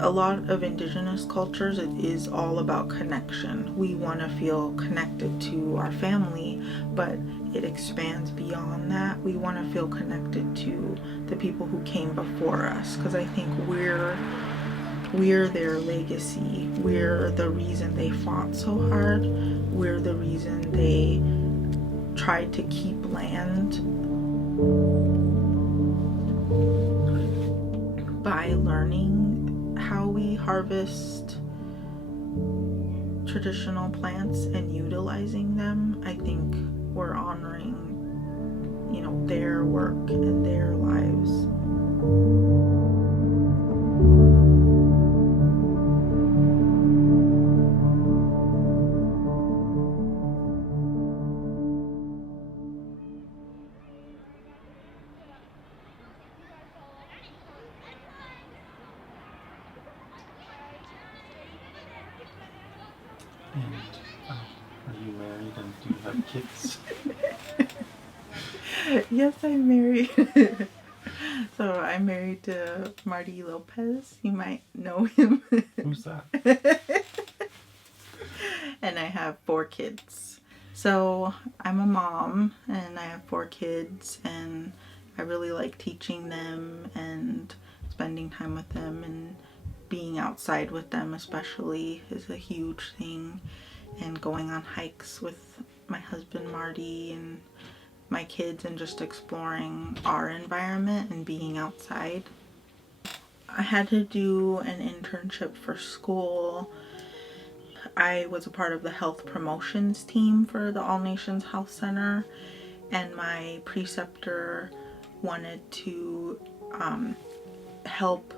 a lot of indigenous cultures, it is all about connection. We want to feel connected to our family, but it expands beyond that. We want to feel connected to the people who came before us, because I think we're their legacy. We're the reason they fought so hard. We're the reason they tried to keep land by learning how we harvest traditional plants and utilizing them. I think we're honoring, their work and their lives. And are you married and do you have kids? Yes, I'm married. So I'm married to Marty Lopez. You might know him. Who's that? And I have 4 kids. So I'm a mom and I have 4 kids, and I really like teaching them and spending time with them, and being outside with them especially is a huge thing, and going on hikes with my husband Marty and my kids and just exploring our environment and being outside. I had to do an internship for school. I was a part of the health promotions team for the All Nations Health Center, and my preceptor wanted to help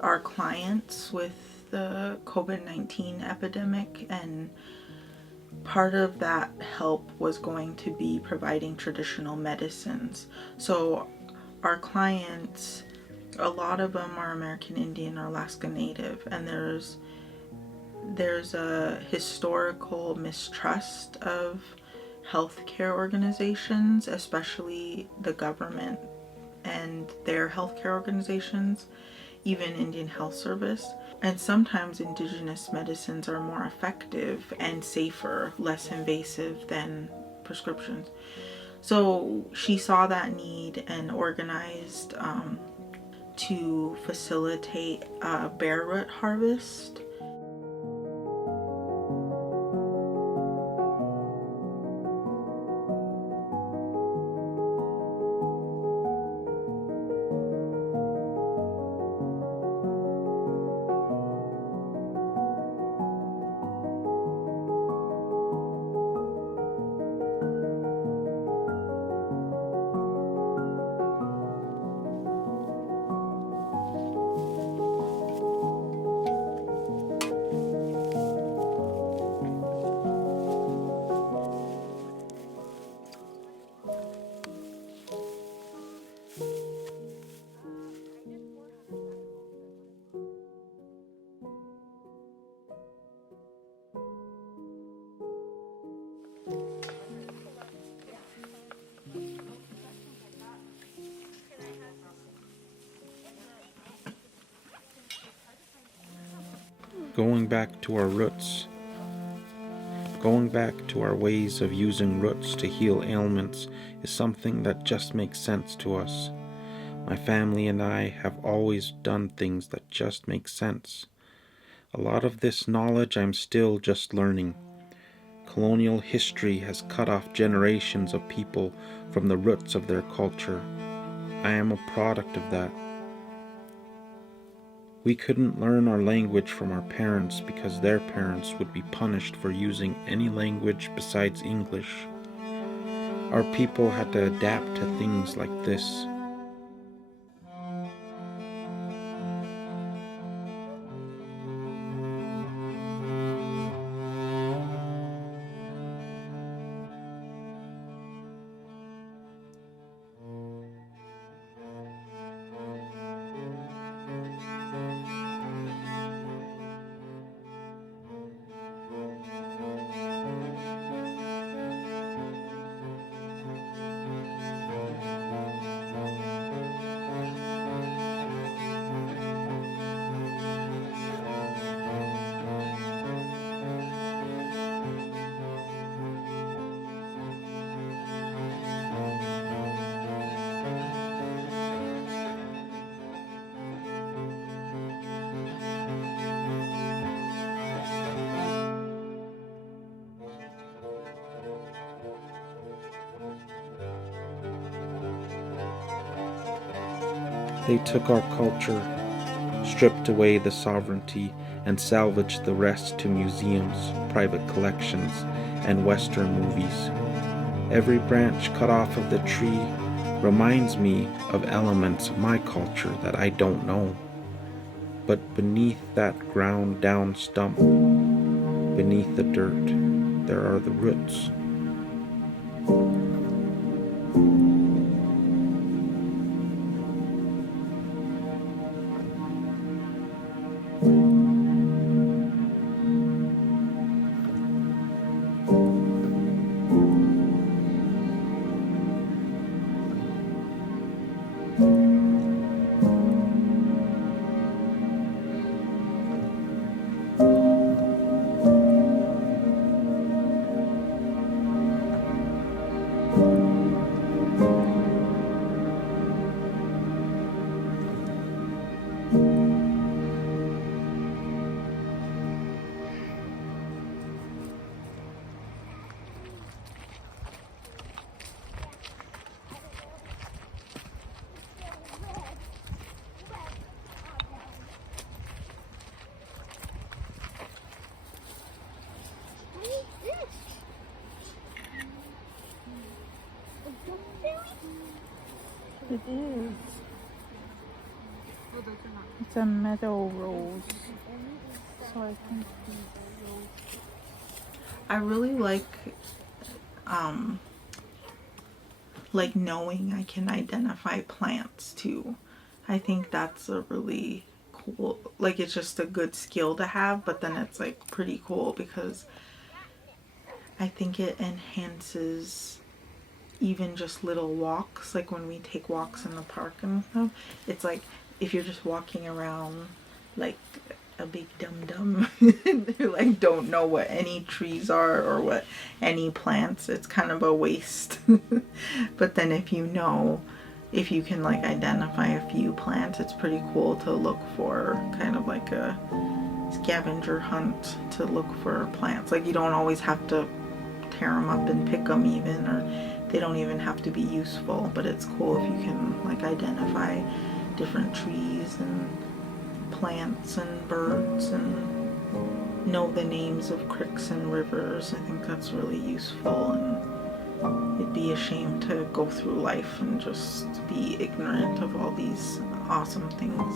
our clients with the COVID-19 epidemic, and part of that help was going to be providing traditional medicines. So our clients, a lot of them are American Indian or Alaska Native, and there's a historical mistrust of healthcare organizations, especially the government and their healthcare organizations, even Indian Health Service. And sometimes indigenous medicines are more effective and safer, less invasive than prescriptions. So she saw that need and organized to facilitate a bare root harvest. Going back to our roots. Going back to our ways of using roots to heal ailments is something that just makes sense to us. My family and I have always done things that just make sense. A lot of this knowledge I'm still just learning. Colonial history has cut off generations of people from the roots of their culture. I am a product of that. We couldn't learn our language from our parents because their parents would be punished for using any language besides English. Our people had to adapt to things like this. They took our culture, stripped away the sovereignty, and salvaged the rest to museums, private collections, and Western movies. Every branch cut off of the tree reminds me of elements of my culture that I don't know. But beneath that ground down stump, beneath the dirt, there are the roots. It is. It's a meadow rose. So I think I really like knowing I can identify plants too. I think that's a really cool, like it's just a good skill to have, but then it's like pretty cool because I think it enhances even just little walks, like when we take walks in the park and stuff. It's like if you're just walking around like a big dum-dum who like don't know what any trees are or what any plants, it's kind of a waste. But then if you know, if you can like identify a few plants, it's pretty cool to look for, kind of like a scavenger hunt to look for plants. Like you don't always have to tear them up and pick them even, or they don't even have to be useful, but it's cool if you can like identify different trees and plants and birds and know the names of creeks and rivers. I think that's really useful, and it'd be a shame to go through life and just be ignorant of all these awesome things.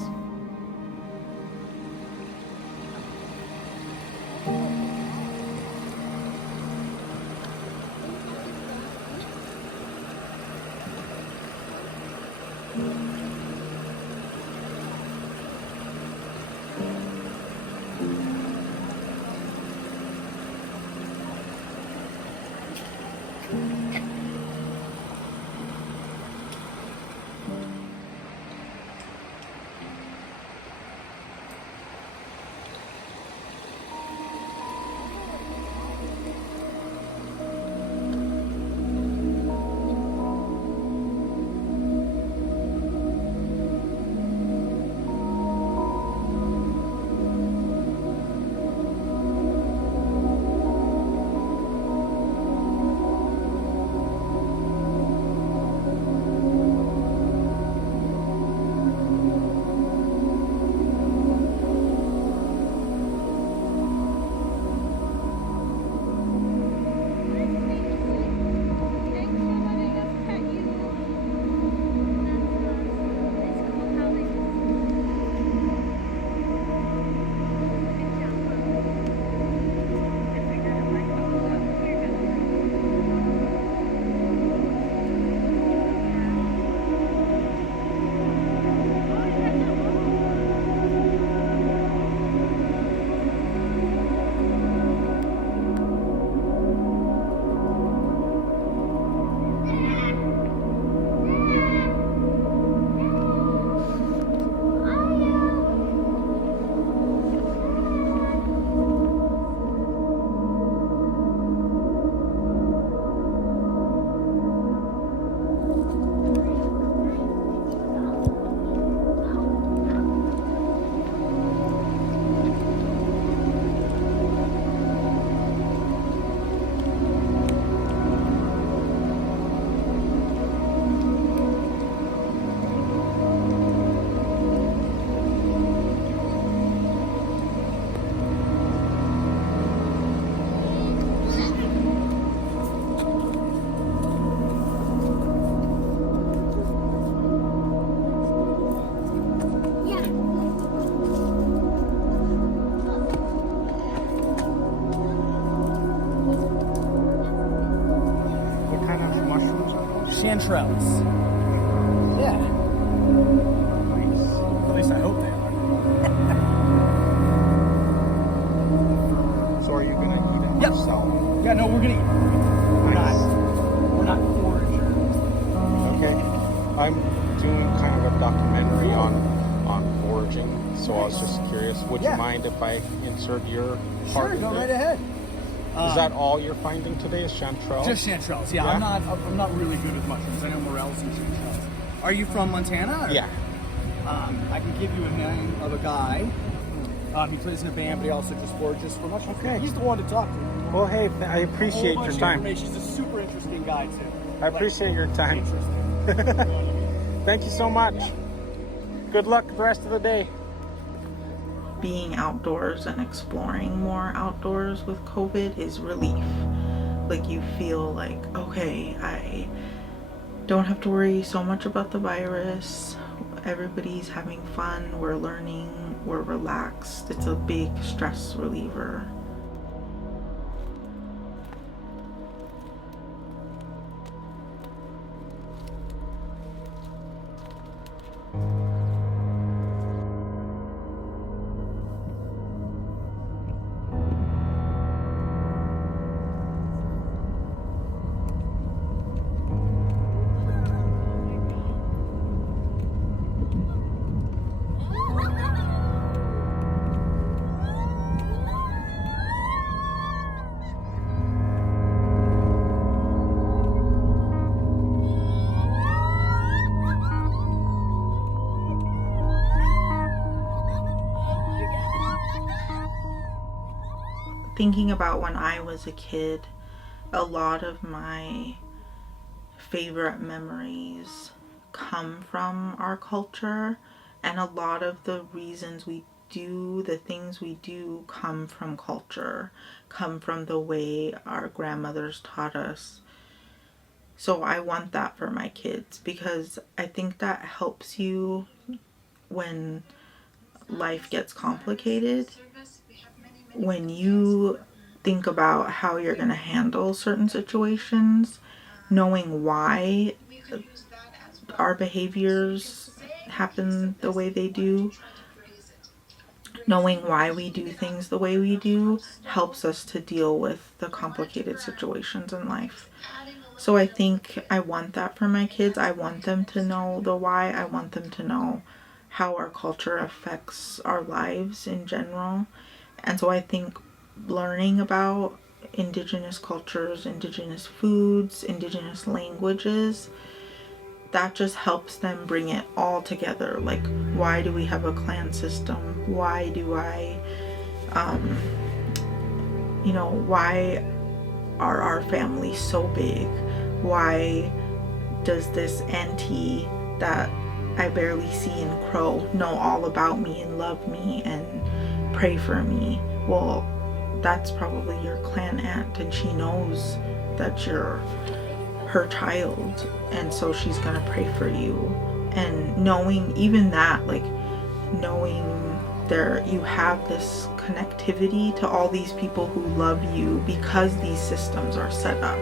chanterelles. Yeah. Nice. At least I hope they are. So are you gonna eat it Yep. yourself? Yeah, no, we're gonna eat. We're Nice. not foragers. Okay. I'm doing kind of a documentary on foraging, so I was just curious. Would Yeah. you mind if I insert your part Sure, of go it? right ahead. Is that all you're finding today? Is chanterelle? Just chanterelles? Yeah, Yeah? I'm not really good with mushrooms. I know morels and chanterelles. Are you from Montana? Or? Yeah. I can give you a name of a guy. He plays in a band, but he also just forages for mushrooms. Okay. He's the one to talk to. Well, hey, I appreciate Whole your bunch of time. information. He's a super interesting guy too. I appreciate your time. Interesting. Thank you so much. Good luck the rest of the day. Being outdoors and exploring more outdoors with COVID is relief. Like, you feel like, okay, I don't have to worry so much about the virus. Everybody's having fun, we're learning, we're relaxed. It's a big stress reliever. Thinking about when I was a kid, a lot of my favorite memories come from our culture, and a lot of the reasons we do the things we do come from culture, come from the way our grandmothers taught us. So I want that for my kids, because I think that helps you when life gets complicated. When you think about how you're going to handle certain situations, knowing why our behaviors happen the way they do, knowing why we do things the way we do, helps us to deal with the complicated situations in life. So I think I want that for my kids. I want them to know the why. I want them to know how our culture affects our lives in general. And so I think learning about indigenous cultures, indigenous foods, indigenous languages, that just helps them bring it all together. Like, why do we have a clan system? Why do why are our families so big? Why does this auntie that I barely see in Crow know all about me and love me and pray for me? Well, that's probably your clan aunt, and she knows that you're her child, and so she's gonna pray for you. And knowing even that, like, knowing you have this connectivity to all these people who love you because these systems are set up.